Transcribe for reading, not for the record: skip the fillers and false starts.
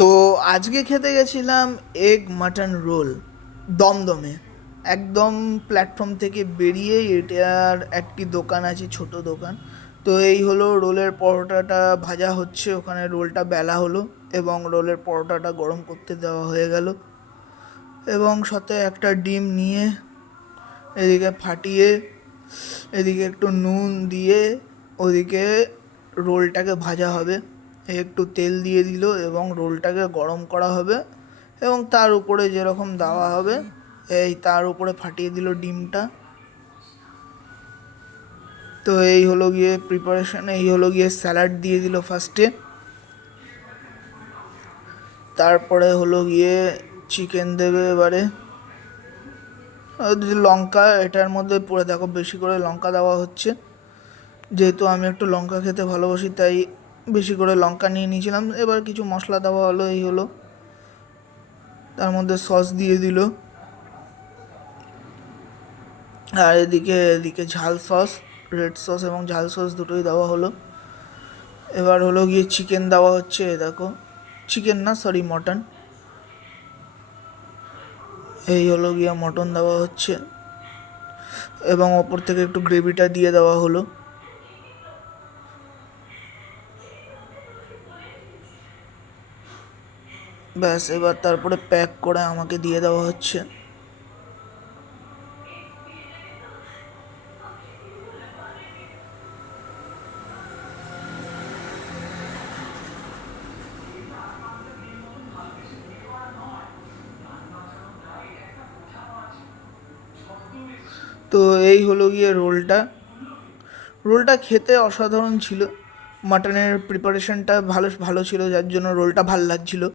তো আজকে খেতে গেছিলাম এগ মাটন রোল দমদমে। একদম প্ল্যাটফর্ম থেকে বেরিয়েই এটার একটি দোকান আছে, ছোট দোকান। তো এই হলো রোলের পরোটাটা ভাজা হচ্ছে, ওখানে রোলটা বেলা হলো এবং রোলের পরোটাটা গরম করতে দেওয়া হয়ে গেল এবং সাথে একটা ডিম নিয়ে এদিকে ফাটিয়ে এদিকে একটু নুন দিয়ে ওদিকে রোলটাকে ভাজা হবে। একটু তেল দিয়ে দিল এবং রোলটাকে গরম করা হবে এবং তার উপরে যেরকম দেওয়া হবে এই তার উপরে ফাটিয়ে দিল ডিমটা। তো এই হলো গিয়ে প্রিপারেশন, এই হলো গিয়ে স্যালাড দিয়ে দিল ফার্স্টে, তারপরে হলো গিয়ে চিকেন দেবে এবারে। লঙ্কা এটার মধ্যে পড়ে দেখো, বেশি করে লঙ্কা দেওয়া হচ্ছে, যেহেতু আমি একটু লঙ্কা খেতে ভালোবাসি তাই বেশি করে লঙ্কা নিয়ে নিয়েছিলাম। এবার কিছু মশলা দেওয়া হলো, এই হলো। তার মধ্যে সস দিয়ে দিল আর এদিকে এদিকে ঝাল সস, রেড সস এবং ঝাল সস দুটোই দেওয়া হলো। এবার হলো গিয়ে চিকেন দেওয়া হচ্ছে, দেখো, চিকেন না সরি মটন, এই হলো গিয়ে মটন দেওয়া হচ্ছে এবং ওপর থেকে একটু গ্রেভিটা দিয়ে দেওয়া হলো। ব্যাস, এবার তারপরে প্যাক করে আমাকে দিয়ে দেওয়া হচ্ছে। তো এই হলো গিয়ে রোলটা। রোলটা খেতে অসাধারণ ছিল, মাটনের প্রিপারেশনটা ভালো ভালো ছিল, যার জন্য রোলটা ভাল লাগছিল।